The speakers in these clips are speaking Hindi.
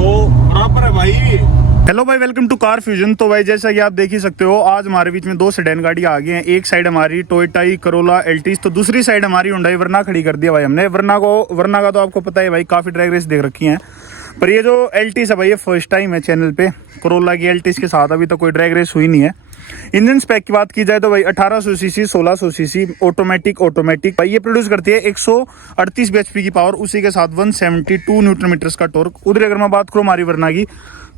बराबर है भाई। हेलो भाई, वेलकम टू कार फ्यूजन। तो भाई जैसा कि आप देख ही सकते हो, आज हमारे बीच में दो सेडान गाड़ी आ गई हैं। एक साइड हमारी टोयोटा करोला एल्टिस, तो दूसरी साइड हमारी हुंडई वर्ना खड़ी कर दिया भाई हमने। वर्ना का तो आपको पता है भाई, काफ़ी ड्रैग रेस देख रखी हैं। पर ये जो एल्टिस है भाई, ये फर्स्ट टाइम है चैनल पे। करोला की एल्टिस के साथ अभी तक कोई ड्रैग रेस हुई नहीं है। इंजन स्पेक की बात की जाए तो भाई 1800 सीसी 1600 सीसी ऑटोमेटिक भाई ये प्रोड्यूस करती है 138 bhp की पावर, उसी के साथ 172 न्यूटन मीटर्स का टॉर्क। उधर अगर मैं बात करूँ हमारी वर्ना की,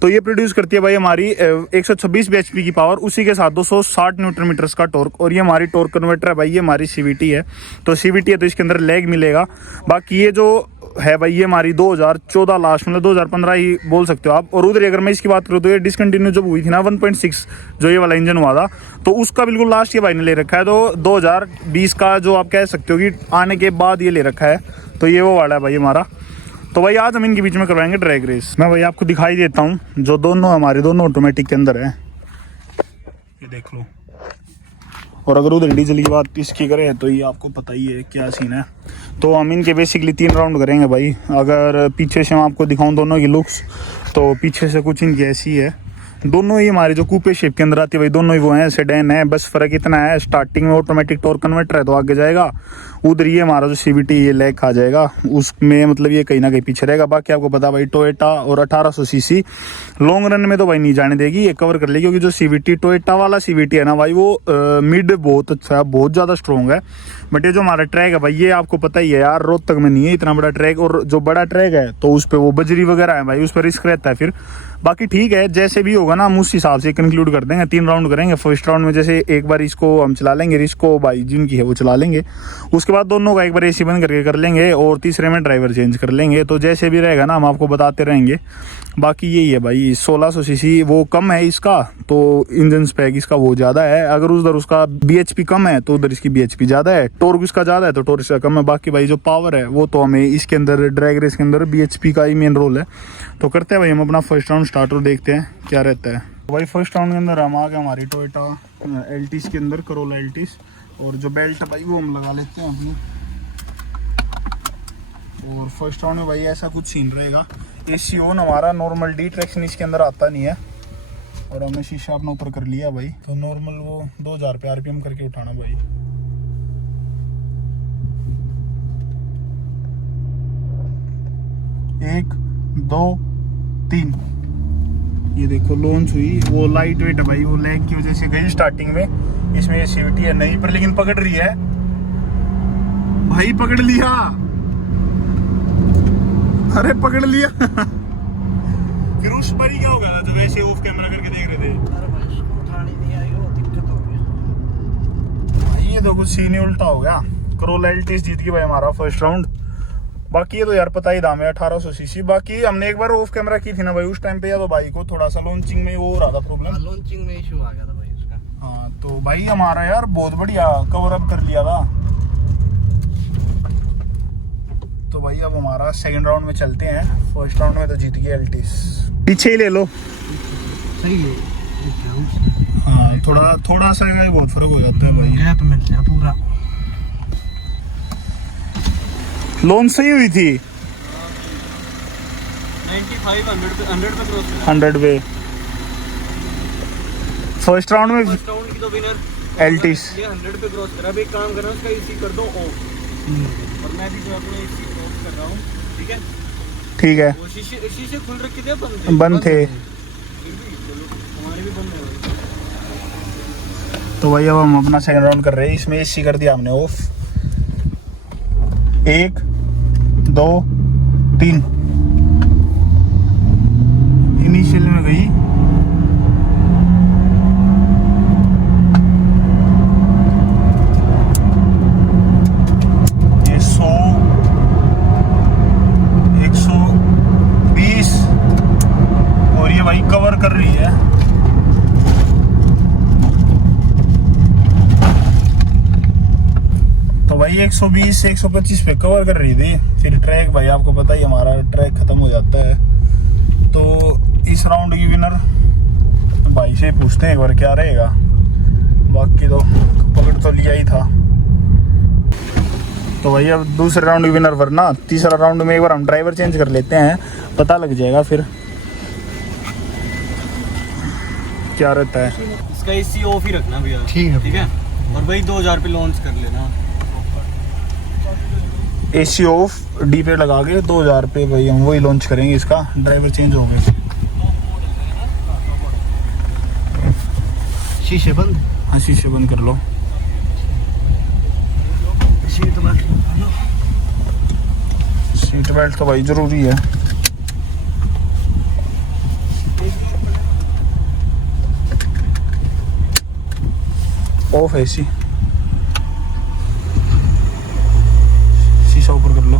तो ये प्रोड्यूस करती है भाई हमारी 126 bhp की पावर, उसी के साथ 260 न्यूटन मीटर्स का टॉर्क। और ये हमारी टॉर्क कन्वर्टर है भाई, ये हमारी CVT है। तो CVT है तो इसके अंदर लैग मिलेगा। बाकी ये जो है भाई, ये हमारी 2014 लास्ट, मतलब 2015 ही बोल सकते हो आप। और उधर अगर मैं इसकी बात करूँ तो ये डिसकंटिन्यू जब हुई थी ना 1.6 जो ये वाला इंजन हुआ था, तो उसका बिल्कुल लास्ट ये भाई ने ले रखा है। तो 2020 का जो आप कह सकते हो कि आने के बाद ये ले रखा है, तो ये वो वाला है भाई हमारा। तो भाई आज हम इनके बीच में करवाएंगे ड्रैग रेस। मैं भाई आपको दिखाई देता हूँ, जो दोनों हमारे दोनों ऑटोमेटिक के अंदर है, ये देख लो। और अगर उधर डीजल की बात इसकी करें तो ये आपको पता ही है क्या सीन है। तो हम इनके बेसिकली 3 राउंड करेंगे भाई। अगर पीछे से मैं आपको दिखाऊं दोनों की लुक्स, तो पीछे से कुछ इनकी ऐसी है। दोनों ही हमारे जो कूपे शेप के अंदर आती है भाई, दोनों ही वो हैं, सेडान है। बस फर्क इतना है, स्टार्टिंग में ऑटोमेटिक टॉर्क कन्वर्टर है तो आगे जाएगा। उधर ये हमारा जो CVT ये लैग खा जाएगा, उसमें मतलब ये कहीं ना कहीं पीछे रहेगा। बाकी आपको पता भाई टोयोटा और 1800 सीसी लॉन्ग रन में तो भाई नहीं जाने देगी, ये कवर कर लेगी। क्योंकि जो CVT टोयोटा वाला CVT है ना भाई, वो मिड बहुत अच्छा है, बहुत ज़्यादा स्ट्रॉन्ग है। बट ये जो हमारा ट्रैक है भाई, ये आपको पता ही है यार, रोहतक में नहीं है इतना बड़ा ट्रैक। और जो बड़ा ट्रैक है तो उस पर वो बजरी वगैरह है भाई, उस पर रिस्क रहता है फिर। बाकी ठीक है, जैसे भी होगा ना हम उस हिसाब से कंक्लूड कर देंगे। 3 राउंड करेंगे। फर्स्ट राउंड में जैसे एक बार इसको हम चला लेंगे, इसको भाई जिनकी है वो चला लेंगे। उसके बाद दोनों का एक बार AC बंद करके कर लेंगे, और तीसरे में ड्राइवर चेंज कर लेंगे। तो जैसे भी रहेगा ना हम आपको बताते रहेंगे। बाकी यही है भाई, 1600 सीसी वो कम है इसका, तो इंजन स्पेक इसका वो ज़्यादा है। अगर उधर उसका BHP कम है तो उधर इसकी BHP ज़्यादा है। टॉर्क इसका ज़्यादा है तो टॉर्क इसका कम है। बाकी भाई जो पावर है वो तो हमें इसके अंदर ड्रैग रेस के अंदर BHP का ही मेन रोल है। तो करते हैं भाई हम अपना फर्स्ट राउंड स्टार्ट और देखते हैं क्या रहता है। तो भाई फर्स्ट राउंड के अंदर हम आ गए हमारी टोयोटा एल्टिस के अंदर, करोला एल्टिस। और जो बेल्ट है भाई वो हम लगा लेते हैं अपनी। और फर्स्ट राउंड में भाई ऐसा कुछ सीन रहेगा। AC ऑन हमारा नॉर्मल, डी ट्रैक्शन इसके अंदर आता नहीं है। और हमने शीशा अपना ऊपर कर लिया भाई। तो नॉर्मल वो 2000 पे RPM करके उठाना भाई। एक, 2, 3, ये देखो लॉन्च हुई। वो लाइट वेट है भाई, वो लैग की वजह से गई स्टार्टिंग में। इसमें ये CVT है नहीं पर, लेकिन पकड़ रही है भाई, पकड़ लिया। अरे पकड़ लिया। फिर उस पर ही क्या होगा जो वैसे ऑफ कैमरा करके देख रहे थे। ये तो कुछ सीन ही उल्टा हो गया। करोला एल्टिस जीत गई भाई हमारा फर्स्ट राउंड। बाकी ये तो यार पता ही दाम है 1800 सीसी। बाकी हमने एक बार ऑफ कैमरा की थी ना भाई, उस टाइम पे या तो भाई को थोड़ा सा लॉन्चिंग में वो हो रहा था प्रॉब्लम, लॉन्चिंग में इशू आ गया था भाई उसका। हाँ तो भाई हमारा यार बहुत बढ़िया कवर अप कर लिया था। तो भाई अब हमारा सेकंड राउंड में चलते हैं। फर्स्ट राउंड में तो जीत गई एल्टिस। पीछे ही ले लो, सही है। हाँ थोड़ा सा का ही बहुत फर्क हो जाता है भाई। गैप मिल गया पूरा। लॉन्च सही हुई थी 95 100 पे क्रॉस 100 पे। फर्स्ट राउंड में फर्स्ट राउंड की तो विनर एल्टिस। ये 100 पे क्रॉस करा। अब एक काम कर रहा हूं, उसका AC कर दो ऑफ, और मैं भी जो अपने AC ऑफ कर रहा हूं। ठीक है ठीक है। वो शीशे खुल रखे थे, बंद थे। हमारे भी बंद है। तो भाई अब हम अपना सेकंड राउंड कर रहे हैं। इसमें AC कर दिया हमने ऑफ। 1, 2, 3 इनिशियल में गई। ये 100, 120 और ये भाई कवर कर रही है। तो भाई 120 से 125 पे कवर कर रही थी। फिर ट्रैक भाई आपको पता ही हमारा ट्रैक खत्म हो जाता है। तो इस राउंड की विनर भाई से पूछते हैं एक बार क्या रहेगा। बाकी तो पकड़ तो लिया ही था। तो भाई अब दूसरे राउंड की विनर वरना तीसरा राउंड में एक बार हम ड्राइवर चेंज कर लेते हैं, पता लग जाएगा फिर। क्या रहता है। इसका एसी ऑफ ही रखना भैया। ठीक है। ठीक है, और वही 2000 पे लॉन्च कर लेना। एसी ऑफ डी पे लगा के 2000 पे भाई हम वही लॉन्च करेंगे। इसका ड्राइवर चेंज हो गए। शीशे बंद। हाँ शीशे बंद कर लो। Seat belt. सीट बेल्ट तो भाई जरूरी है। Off AC. शीशा ऊपर कर लो।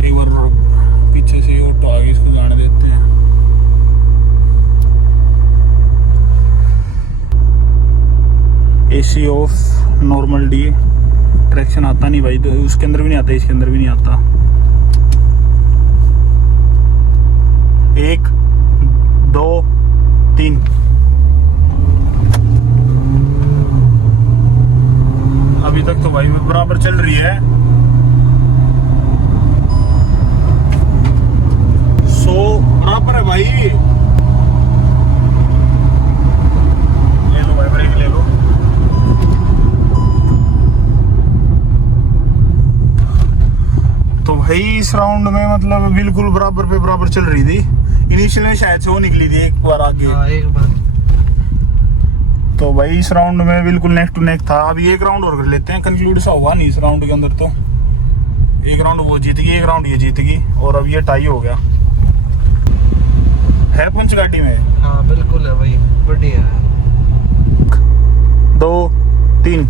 एक बार पीछे से ऑटो आगे इसको जाने देते हैं। AC of, normal D. Traction आता नहीं भाई, तो उसके अंदर भी नहीं आता, इसके अंदर भी नहीं आता। 1 2 3। अभी तक तो भाई बराबर चल रही है। 100 बराबर है भाई। ले लो भाई, ब्रेक ले लो। तो भाई इस राउंड में मतलब बिल्कुल बराबर पे बराबर चल रही थी। इनिशियल में शायद से वो निकली थी एक बार आगे। हाँ एक बार। तो भाई इस राउंड में बिल्कुल नेक टू नेक था। अभी एक राउंड और कर लेते हैं, कंक्लूड सा हुआ नहीं इस राउंड के अंदर। तो एक राउंड वो जीत गई, एक राउंड ये जीत गई, और अब ये टाई हो गया है। पंच गाड़ी में हाँ बिल्कुल है भाई, बढ़िया है। 2 3।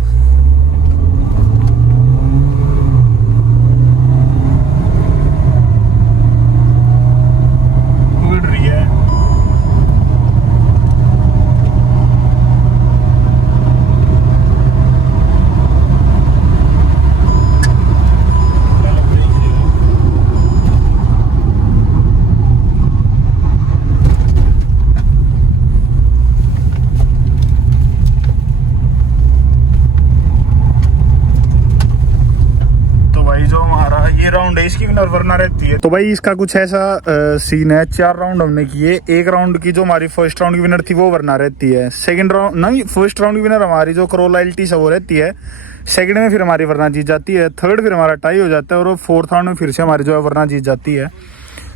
उड़ रही है। ये राउंड है इसकी विनर वरना रहती है। तो भाई इसका कुछ ऐसा सीन है। 4 राउंड हमने किए। एक राउंड की जो हमारी फर्स्ट राउंड की विनर थी वो वरना रहती है। सेकंड राउंड नहीं, फर्स्ट राउंड की विनर हमारी जो करोला एल्टिस वो रहती है। सेकंड में फिर हमारी वरना जीत जाती है। थर्ड फिर हमारा टाई हो जाता है, और फोर्थ राउंड में फिर से हमारी जो है वरना जीत जाती है।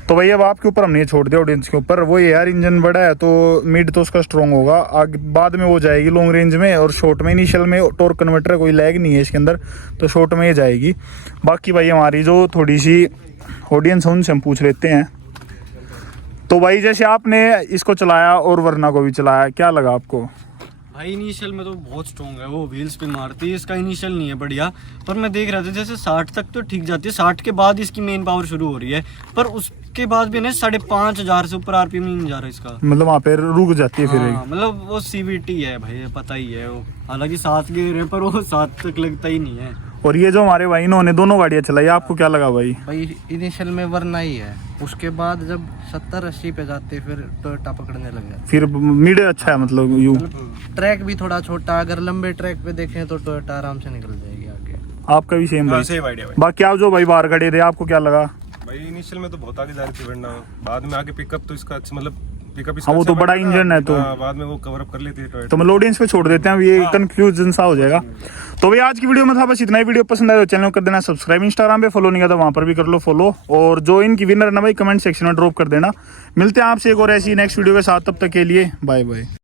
तो भाई अब आपके ऊपर हमने छोड़ दिया, ऑडियंस के ऊपर। वो यार इंजन बड़ा है तो मिड तो उसका स्ट्रॉन्ग होगा, आगे बाद में वो जाएगी लॉन्ग रेंज में, और शॉर्ट में इनिशियल में टॉर्क कन्वर्टर कोई लैग नहीं है इसके अंदर, तो शॉर्ट में ये जाएगी। बाकी भाई हमारी जो थोड़ी सी ऑडियंस है उनसे हम पूछ लेते हैं। तो भाई जैसे आपने इसको चलाया और वरना को भी चलाया, क्या लगा आपको? भाई इनिशियल में तो बहुत स्ट्रॉन्ग है, वो व्हील्स पे मारती है। इसका इनिशियल नहीं है बढ़िया, पर मैं देख रहा था जैसे 60 तक तो ठीक जाती है। 60 के बाद इसकी मेन पावर शुरू हो रही है, पर उसके बाद भी ना 5,500 से ऊपर आरपीएम नहीं जा रहा इसका। मतलब वहाँ पे रुक जाती है फिर। हाँ, मतलब वो सीवीटी है भाई, पता ही है वो। हालांकि 7 गियर है, पर वो 7 तक लगता ही नहीं है। और ये जो हमारे भाई इन्होंने दोनों गाड़ियाँ चलाई, आपको क्या लगा भाई? भाई इनिशियल में वरना ही है, उसके बाद जब 70-80 पे जाते फिर टोयोटा पकड़ने लगे। फिर मिड अच्छा है, मतलब यू ट्रैक भी थोड़ा छोटा, अगर लंबे ट्रैक पे देखें तो टोयोटा आराम से निकल जाएगी आगे। आपका भी सेम भाई? सेम आइडिया भाई। बाकी आप जो भाई बाहर खड़े थे, आपको क्या लगा? भाई इनिशियल में तो बहुत आगे जा रही थी, वरना बाद में आगे पिकअप तो इसका अच्छा, मतलब पिकअप हाँ वो तो बड़ा इंजन है, तो बाद में वो कवर अप कर लेती है टोयोटा। तो मतलब ऑडियंस पे छोड़ देते हैं, अब ये कंक्लूजन सा हो जाएगा। तो भाई आज की वीडियो में था बस इतना ही। वीडियो पसंद आया तो चैनल को कर देना सब्सक्राइब, इंस्टाग्राम पे फॉलो नहीं किया तो वहां पर भी कर लो फॉलो, और जो इनकी विनर है ना भाई कमेंट सेक्शन में ड्रॉप कर देना। मिलते हैं आपसे एक और ऐसी नेक्स्ट वीडियो के साथ, तब तक के लिए बाय बाय।